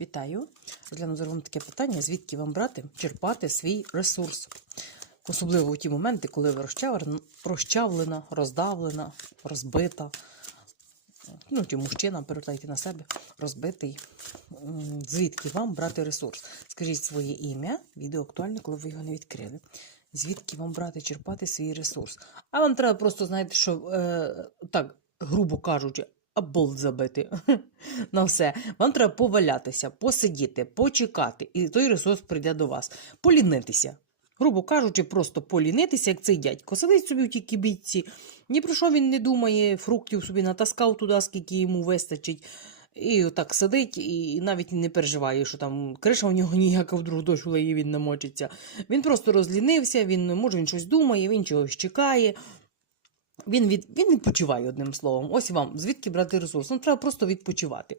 Вітаю! Розгляну зараз вам таке питання, звідки вам брати, черпати свій ресурс. Особливо у ті моменти, коли ви розчавлена, роздавлена, розбита. Ну, чи мужчина, перевертайте на себе, розбитий. Звідки вам брати ресурс? Скажіть своє ім'я, відео актуальне, коли ви його не відкрили. Звідки вам брати, черпати свій ресурс? А вам треба просто, знаєте, що е, так, грубо кажучи, а болт забити на все. Вам треба повалятися, посидіти, почекати, і той ресурс прийде до вас. Полінитися. Грубо кажучи, просто полінитися, як цей дядько. Сидить собі в тій кибітці, ні про що він не думає, фруктів собі натаскав туди, скільки йому вистачить. І так сидить, і навіть не переживає, що там криша у нього ніяка вдруг дощ леє, він намочиться. Він просто розлінився, він може він щось думає, він чогось чекає. Він, від, він відпочиває одним словом. Ось вам, звідки брати ресурс? Ну, треба просто відпочивати.